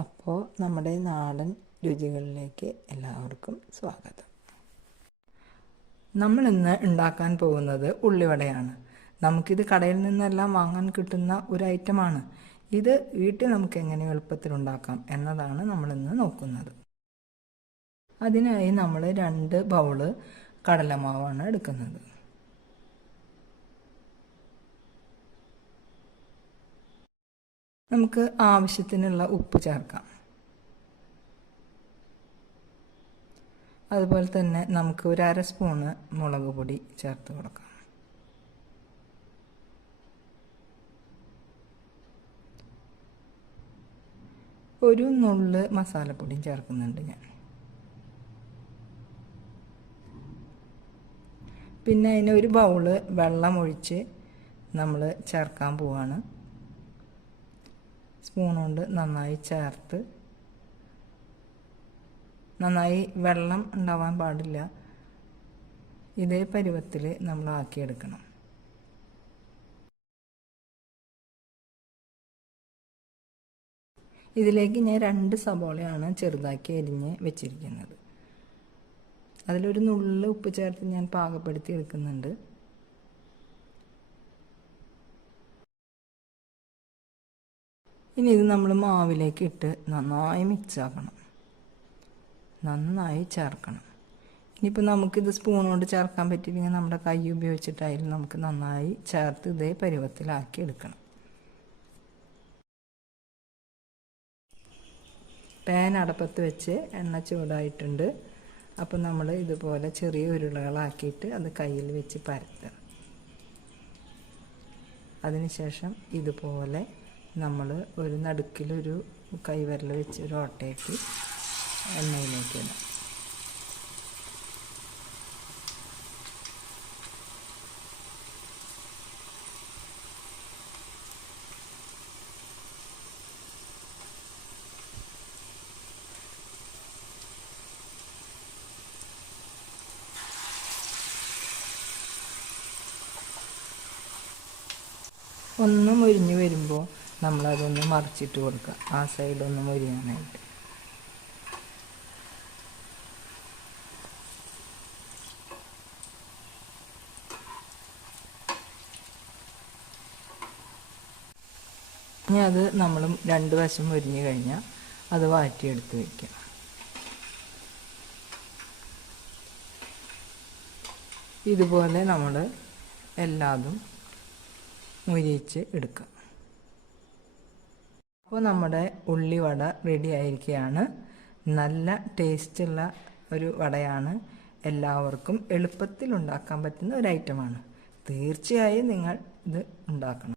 അപ്പോൾ നമ്മുടെ നാടൻ രുചികളിലേക്ക് എല്ലാവർക്കും സ്വാഗതം. നമ്മളിന്ന് ഉണ്ടാക്കാൻ പോകുന്നത് ഉള്ളിവടയാണ്. നമുക്കിത് കടയിൽ നിന്നെല്ലാം വാങ്ങാൻ കിട്ടുന്ന ഒരു ഐറ്റമാണ്. ഇത് വീട്ടിൽ നമുക്ക് എങ്ങനെ എളുപ്പത്തിൽ ഉണ്ടാക്കാം എന്നതാണ് നമ്മളിന്ന് നോക്കുന്നത്. അതിനായി നമ്മൾ 2 ബൗള് കടലമാവാണ് എടുക്കുന്നത്. നമുക്ക് ആവശ്യത്തിനുള്ള ഉപ്പ് ചേർക്കാം. അതുപോലെ തന്നെ നമുക്ക് ഒരു 1/2 സ്പൂണ് മുളക് പൊടി ചേർത്ത് കൊടുക്കാം. ഒരു നുള്ള് മസാലപ്പൊടിയും ചേർക്കുന്നുണ്ട് ഞാൻ. പിന്നെ അതിന് ഒരു ബൗള് വെള്ളം ഒഴിച്ച് നമ്മൾ ചേർക്കാൻ പോവാണ്. സ്പൂൺ കൊണ്ട് നന്നായി ചേർത്ത്, നന്നായി വെള്ളം ഉണ്ടാവാൻ പാടില്ല, ഇതേ പരുവത്തിൽ നമ്മൾ ആക്കിയെടുക്കണം. ഇതിലേക്ക് ഞാൻ 2 സബോളയാണ് ചെറുതാക്കി അരിഞ്ഞ് വെച്ചിരിക്കുന്നത്. അതിലൊരു നുള്ള് ഉപ്പ് ചേർത്ത് ഞാൻ പാകപ്പെടുത്തി എടുക്കുന്നുണ്ട്. ഇനി ഇത് നമ്മൾ മാവിലേക്ക് ഇട്ട് നന്നായി മിക്സ് ആക്കണം, നന്നായി ചേർക്കണം. ഇനിയിപ്പോൾ നമുക്കിത് സ്പൂൺ കൊണ്ട് ചേർക്കാൻ പറ്റില്ലെങ്കിൽ നമ്മുടെ കൈ ഉപയോഗിച്ചിട്ടായാലും നമുക്ക് നന്നായി ചേർത്ത് ഇതേ പരുവത്തിലാക്കി എടുക്കണം. പാൻ അടപ്പത്ത് വെച്ച് എണ്ണ ചൂടായിട്ടുണ്ട്. അപ്പോൾ നമ്മൾ ഇതുപോലെ ചെറിയ ഉരുളകളാക്കിയിട്ട് അത് കയ്യിൽ വെച്ച് പരത്തുക. അതിനുശേഷം ഇതുപോലെ നമ്മൾ ഒരു നടുക്കിലൊരു കൈവിരൽ വെച്ച് ഒരു ഓട്ടയാക്കി എണ്ണയിലേക്ക് ഇടാം. ഒന്ന് മൊരിഞ്ഞ് വരുമ്പോൾ നമ്മളതൊന്ന് മറിച്ചിട്ട് കൊടുക്കുക, ആ സൈഡൊന്ന് മൊരിയാനായിട്ട്. ഇനി അത് നമ്മൾ 2 വശം മൊരിഞ്ഞ് കഴിഞ്ഞാൽ അത് വാറ്റിയെടുത്ത് വയ്ക്കുക. ഇതുപോലെ നമ്മൾ എല്ലാതും മുരിച്ച് എടുക്കുക. അപ്പോൾ നമ്മുടെ ഉള്ളിവട റെഡി ആയിരിക്കുകയാണ്. നല്ല ടേസ്റ്റുള്ള ഒരു വടയാണ്. എല്ലാവർക്കും എളുപ്പത്തിൽ ഉണ്ടാക്കാൻ പറ്റുന്ന ഒരു ഐറ്റമാണ്. തീർച്ചയായും നിങ്ങൾ ഇത് ഉണ്ടാക്കണം.